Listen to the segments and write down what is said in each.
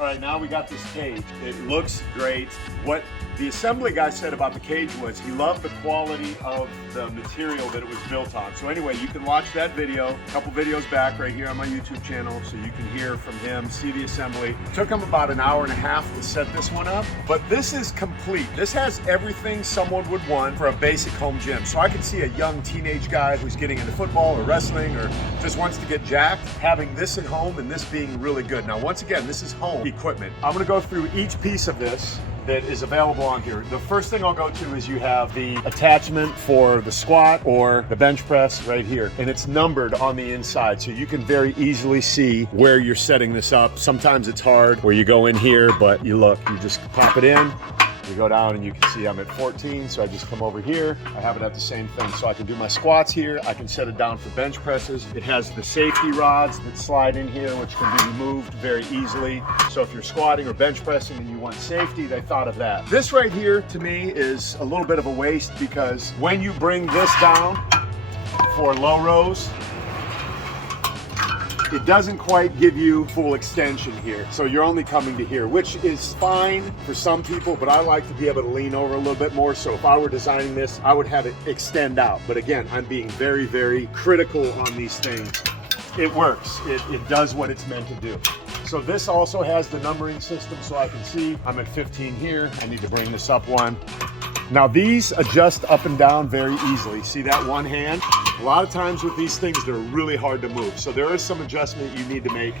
All right, now we got this cage. It looks great. What the assembly guy said about the cage was he loved the quality of the material that it was built on. So anyway, you can watch that video, a couple videos back right here on my YouTube channel, so you can hear from him, see the assembly. It took him about an hour and a half to set this one up, but this is complete. This has everything someone would want for a basic home gym. So I can see a young teenage guy who's getting into football or wrestling or just wants to get jacked, having this at home and this being really good. Now, once again, this is home equipment. I'm gonna go through each piece of this that is available on here. The first thing I'll go to is you have the attachment for the squat or the bench press right here, and it's numbered on the inside, so you can very easily see where you're setting this up. Sometimes it's hard where you go in here, but you just pop it in, you go down and you can see I'm at 14, so I just come over here. I have it at the same thing, so I can do my squats here. I can set it down for bench presses. It has the safety rods that slide in here, which can be removed very easily. So if you're squatting or bench pressing and you want safety, they thought of that. This right here, to me, is a little bit of a waste because when you bring this down for low rows, it doesn't quite give you full extension here. So you're only coming to here, which is fine for some people, but I like to be able to lean over a little bit more. So if I were designing this, I would have it extend out. But again, I'm being very, very critical on these things. It works, it does what it's meant to do. So this also has the numbering system, so I can see I'm at 15 here. I need to bring this up one. Now these adjust up and down very easily. See that one hand? A lot of times with these things, they're really hard to move. So there is some adjustment you need to make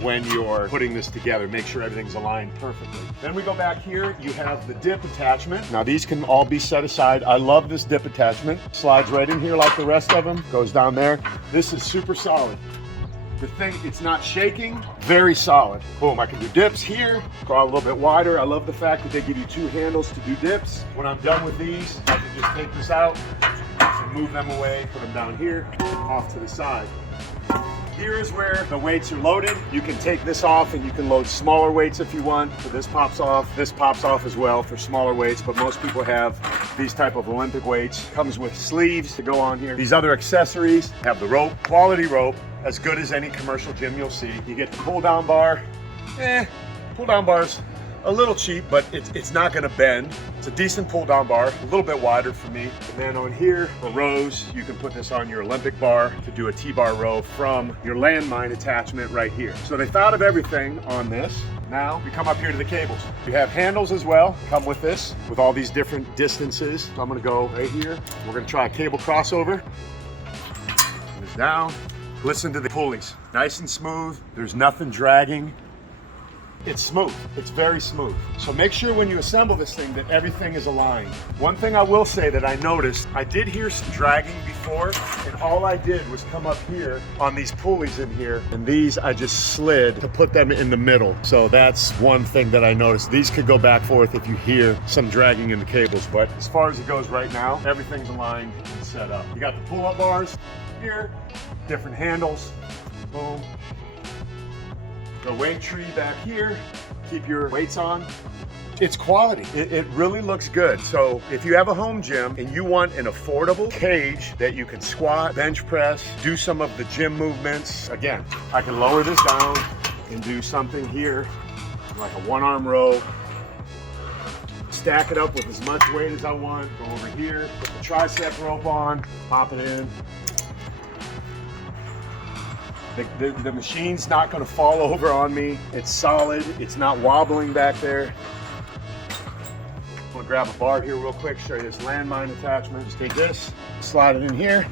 when you're putting this together. Make sure everything's aligned perfectly. Then we go back here, you have the dip attachment. Now these can all be set aside. I love this dip attachment. Slides right in here like the rest of them, goes down there. This is super solid. The thing, it's not shaking, very solid. Boom, I can do dips here, go out a little bit wider. I love the fact that they give you two handles to do dips. When I'm done with these, I can just take this out, and move them away, put them down here, off to the side. Here is where the weights are loaded. You can take this off and you can load smaller weights if you want. So this pops off as well for smaller weights, but most people have these type of Olympic weights. Comes with sleeves to go on here. These other accessories have the rope, quality rope, as good as any commercial gym you'll see. You get the pull down bar. Pull down bar's a little cheap, but it's not gonna bend. It's a decent pull down bar, a little bit wider for me. And then on here, for rows, you can put this on your Olympic bar to do a T-bar row from your Landmine attachment right here. So they thought of everything on this. Now we come up here to the cables. You have handles as well, come with this, with all these different distances. So I'm gonna go right here. We're gonna try a cable crossover. This down. Listen to the pulleys, nice and smooth. There's nothing dragging. It's smooth, it's very smooth. So make sure when you assemble this thing that everything is aligned. One thing I will say that I noticed, I did hear some dragging before, and all I did was come up here on these pulleys in here, and these I just slid to put them in the middle. So that's one thing that I noticed. These could go back and forth if you hear some dragging in the cables, but as far as it goes right now, everything's aligned and set up. You got the pull-up bars here, different handles, boom. The weight tree back here, keep your weights on. It's quality, it really looks good. So if you have a home gym and you want an affordable cage that you can squat, bench press, do some of the gym movements, again, I can lower this down and do something here, like a one arm row, stack it up with as much weight as I want, go over here, put the tricep rope on, pop it in. The machine's not going to fall over on me. It's solid. It's not wobbling back there. I'm going to grab a bar here real quick, show you this Landmine attachment. Just take this, slide it in here.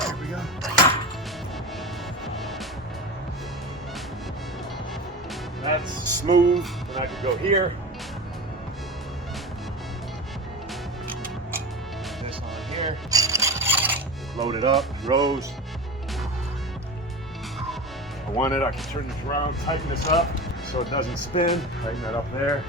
There we go. That's smooth. And I can go here. This on here. Load it up, rows. I want it, I can turn this around, tighten this up so it doesn't spin. Tighten that up there.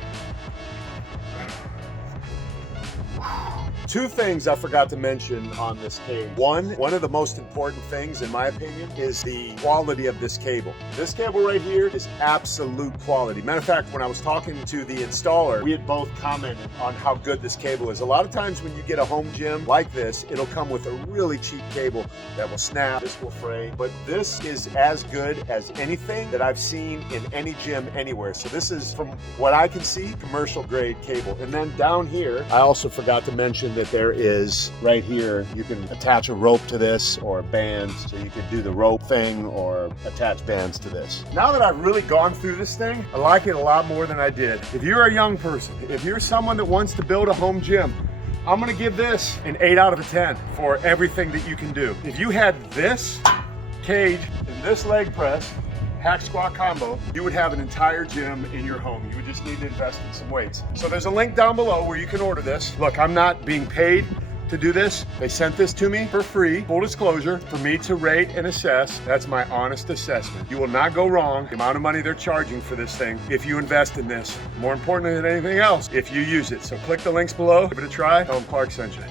Two things I forgot to mention on this cage. One of the most important things, in my opinion, is the quality of this cable. This cable right here is absolute quality. Matter of fact, when I was talking to the installer, we had both commented on how good this cable is. A lot of times when you get a home gym like this, it'll come with a really cheap cable that will snap, this will fray, but this is as good as anything that I've seen in any gym anywhere. So this is, from what I can see, commercial grade cable. And then down here, I also forgot to mention that there is, right here, you can attach a rope to this or a band, so you could do the rope thing or attach bands to this. Now that I've really gone through this thing, I like it a lot more than I did. If you're a young person, if you're someone that wants to build a home gym, I'm gonna give this an 8 out of 10 for everything that you can do. If you had this cage and this leg press, hack squat combo, you would have an entire gym in your home. You would just need to invest in some weights. So there's a link down below where you can order this. Look, I'm not being paid to do this. They sent this to me for free, full disclosure, for me to rate and assess. That's my honest assessment. You will not go wrong. The amount of money they're charging for this thing if you invest in this. More important than anything else, if you use it. So click the links below, give it a try. Tell them Clark sent you.